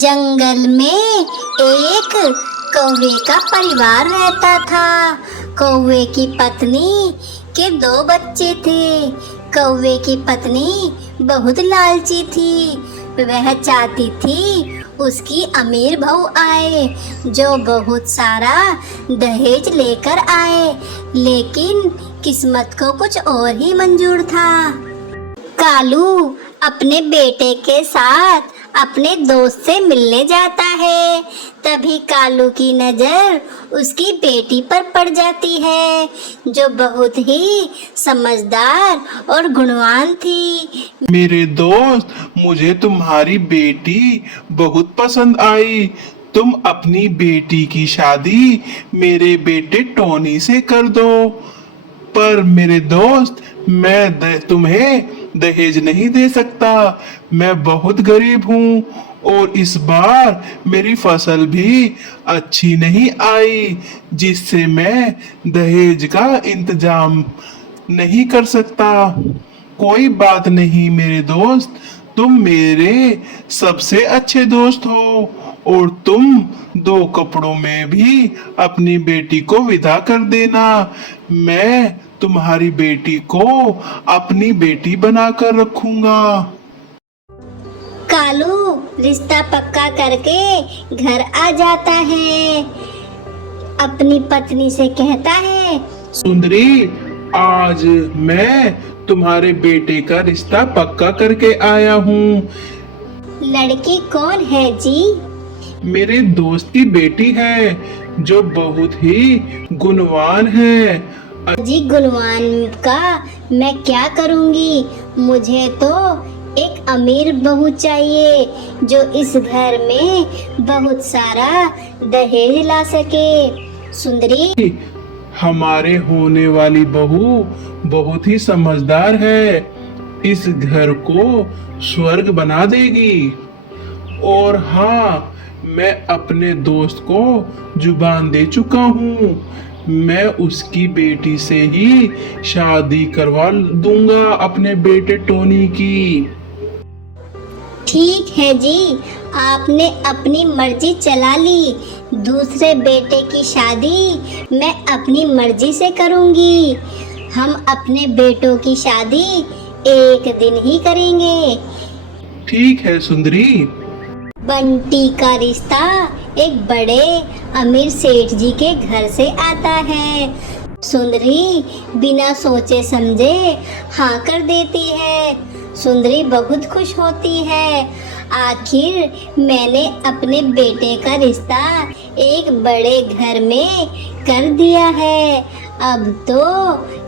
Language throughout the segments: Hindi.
जंगल में एक कौवे का परिवार रहता था। कौवे की पत्नी के 2 बच्चे थे। कौवे की पत्नी बहुत लालची थी। वह चाहती थी उसकी अमीर बहू आए जो बहुत सारा दहेज लेकर आए, लेकिन किस्मत को कुछ और ही मंजूर था। कालू अपने बेटे के साथ अपने दोस्त से मिलने जाता है। तभी कालू की नजर उसकी बेटी पर पड़ जाती है जो बहुत ही समझदार और गुणवान थी। मेरे दोस्त, मुझे तुम्हारी बेटी बहुत पसंद आई। तुम अपनी बेटी की शादी मेरे बेटे टोनी से कर दो। पर मेरे दोस्त, मैं तुम्हें दहेज नहीं दे सकता। मैं बहुत गरीब हूँ और इस बार मेरी फसल भी अच्छी नहीं आई, जिससे मैं दहेज का इंतजाम नहीं कर सकता। कोई बात नहीं मेरे दोस्त, तुम मेरे सबसे अच्छे दोस्त हो और तुम 2 कपड़ों में भी अपनी बेटी को विदा कर देना। मैं तुम्हारी बेटी को अपनी बेटी बनाकर रखूंगा। कालू रिश्ता पक्का करके घर आ जाता है। अपनी पत्नी से कहता है, सुंदरी, आज मैं तुम्हारे बेटे का रिश्ता पक्का करके आया हूँ। लड़की कौन है जी? मेरे दोस्त की बेटी है जो बहुत ही गुणवान है। जी गुणवान का मैं क्या करूंगी? मुझे तो एक अमीर बहू चाहिए जो इस घर में बहुत सारा दहेज ला सके। सुंदरी, हमारे होने वाली बहू बहुत ही समझदार है। इस घर को स्वर्ग बना देगी। और हाँ, मैं अपने दोस्त को जुबान दे चुका हूँ। मैं उसकी बेटी से ही शादी करवा दूंगा अपने बेटे टोनी की। ठीक है जी, आपने अपनी मर्जी चला ली। दूसरे बेटे की शादी मैं अपनी मर्जी से करूंगी। हम अपने बेटों की शादी एक दिन ही करेंगे। ठीक है सुंदरी। बंटी का रिश्ता एक बड़े अमीर सेठ जी के घर से आता है। सुंदरी बिना सोचे समझे हाँ कर देती है। सुंदरी बहुत खुश होती है। आखिर मैंने अपने बेटे का रिश्ता एक बड़े घर में कर दिया है। अब तो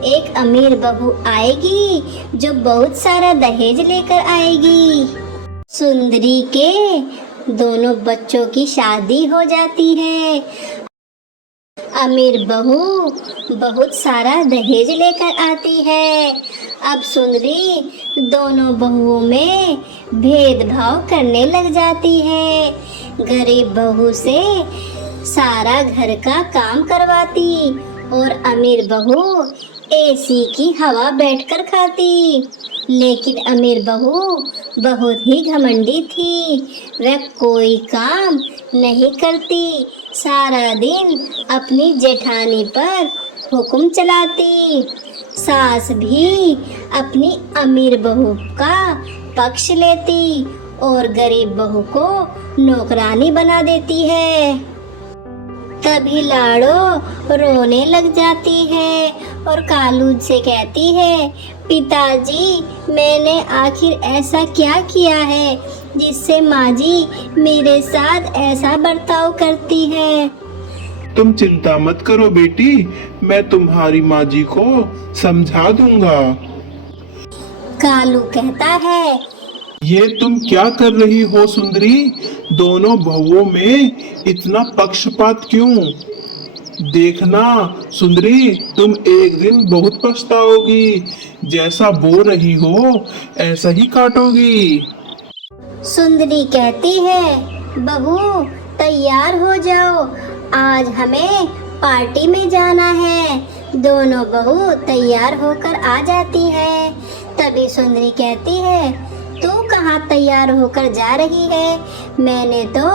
एक अमीर बहू आएगी जो बहुत सारा दहेज लेकर आएगी। सुंदरी के दोनों बच्चों की शादी हो जाती है। अमीर बहू बहुत सारा दहेज लेकर आती है। अब सुंदरी दोनों बहुओं में भेदभाव करने लग जाती है। गरीब बहू से सारा घर का काम करवाती और अमीर बहू एसी की हवा बैठकर खाती। लेकिन अमीर बहू बहुत ही घमंडी थी। वह कोई काम नहीं करती, सारा दिन अपनी जेठानी पर हुक्म चलाती। सास भी अपनी अमीर बहू का पक्ष लेती और गरीब बहू को नौकरानी बना देती है। तभी लाड़ो रोने लग जाती है और कालू से कहती है, पिताजी, मैंने आखिर ऐसा क्या किया है जिससे माँ जी मेरे साथ ऐसा बर्ताव करती है? तुम चिंता मत करो बेटी, मैं तुम्हारी माँ जी को समझा दूंगा। कालू कहता है, ये तुम क्या कर रही हो सुंदरी? दोनों बहुओं में इतना पक्षपात क्यों? देखना सुंदरी, तुम एक दिन बहुत पछताओगी। जैसा बो रही हो ऐसा ही काटोगी। सुंदरी कहती है, बहू तैयार हो जाओ, आज हमें पार्टी में जाना है। दोनों बहू तैयार होकर आ जाती है। तभी सुंदरी कहती है, तू कहाँ तैयार होकर जा रही है? मैंने तो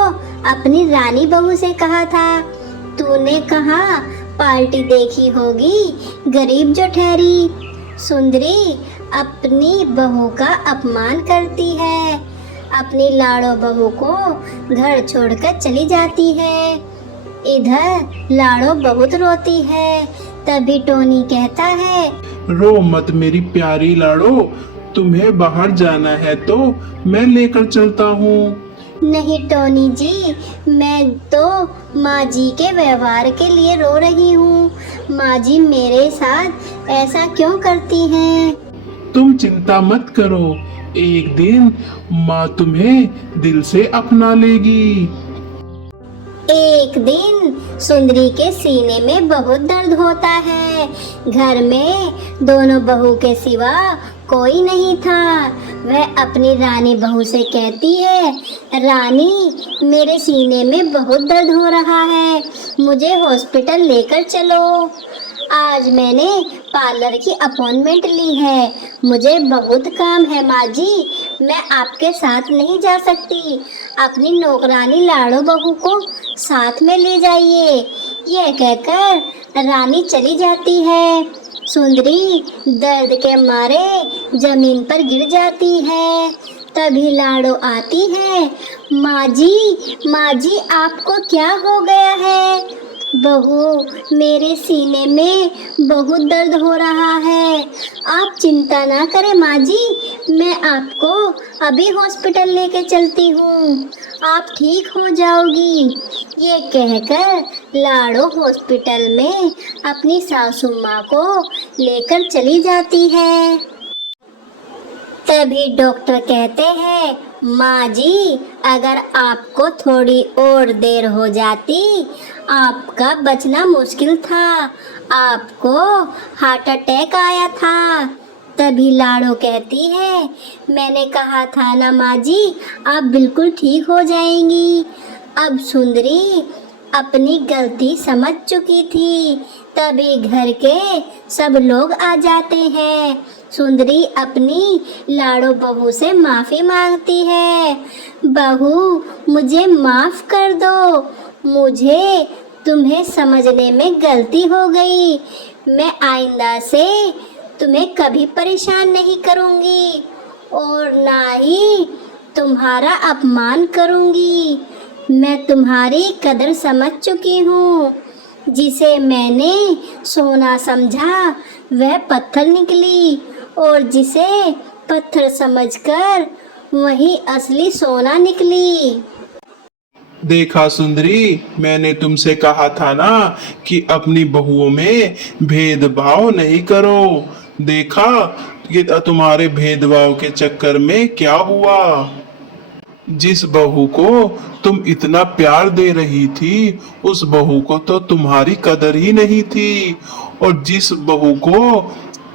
अपनी रानी बहू से कहा था। तूने कहा पार्टी देखी होगी, गरीब जो ठहरी। सुंदरी अपनी बहू का अपमान करती है, अपनी लाड़ो बहू को घर छोड़कर चली जाती है। इधर लाड़ो बहुत रोती है। तभी टोनी कहता है, रो मत मेरी प्यारी लाड़ो, तुम्हें बाहर जाना है तो मैं लेकर चलता हूँ। नहीं टोनी जी, मैं तो माँ जी के व्यवहार के लिए रो रही हूँ। माँ जी मेरे साथ ऐसा क्यों करती हैं? तुम चिंता मत करो, एक दिन माँ तुम्हें दिल से अपना लेगी। एक दिन सुंदरी के सीने में बहुत दर्द होता है। घर में दोनों बहू के सिवा कोई नहीं था। वह अपनी रानी बहू से कहती है, रानी मेरे सीने में बहुत दर्द हो रहा है, मुझे हॉस्पिटल लेकर चलो। आज मैंने पार्लर की अपॉइंटमेंट ली है, मुझे बहुत काम है माँ जी, मैं आपके साथ नहीं जा सकती। अपनी नौकरानी लाड़ो बहू को साथ में ले जाइए। यह कहकर रानी चली जाती है। सुंदरी दर्द के मारे जमीन पर गिर जाती है। तभी लाड़ो आती है, माँ जी आपको क्या हो गया है? बहू मेरे सीने में बहुत दर्द हो रहा है। आप चिंता ना करें माँ जी, मैं आपको अभी हॉस्पिटल लेके चलती हूँ, आप ठीक हो जाओगी। ये कहकर लाड़ो हॉस्पिटल में अपनी सासू माँ को लेकर चली जाती है। तभी डॉक्टर कहते हैं, माँ जी अगर आपको थोड़ी और देर हो जाती, आपका बचना मुश्किल था, आपको हार्ट अटैक आया था। तभी लाड़ो कहती है, मैंने कहा था ना माँ जी, आप बिल्कुल ठीक हो जाएंगी। अब सुंदरी अपनी गलती समझ चुकी थी। तभी घर के सब लोग आ जाते हैं। सुंदरी अपनी लाड़ो बहू से माफ़ी मांगती है, बहू मुझे माफ़ कर दो, मुझे तुम्हें समझने में गलती हो गई। मैं आइंदा से तुम्हें कभी परेशान नहीं करूँगी और ना ही तुम्हारा अपमान करूँगी। मैं तुम्हारी कदर समझ चुकी हूँ। जिसे मैंने सोना समझा वह पत्थर निकली, और जिसे पत्थर समझकर वही असली सोना निकली। देखा सुंदरी, मैंने तुमसे कहा था ना कि अपनी बहुओं में भेदभाव नहीं करो। देखा कि तुम्हारे भेदभाव के चक्कर में क्या हुआ। जिस बहू को तुम इतना प्यार दे रही थी, उस बहू को तो तुम्हारी कदर ही नहीं थी, और जिस बहू को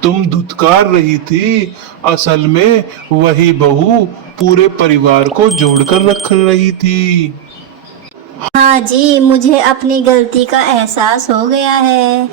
तुम धुतकार रही थी, असल में वही बहू पूरे परिवार को जोड़कर रख रही थी। हाँ जी, मुझे अपनी गलती का एहसास हो गया है।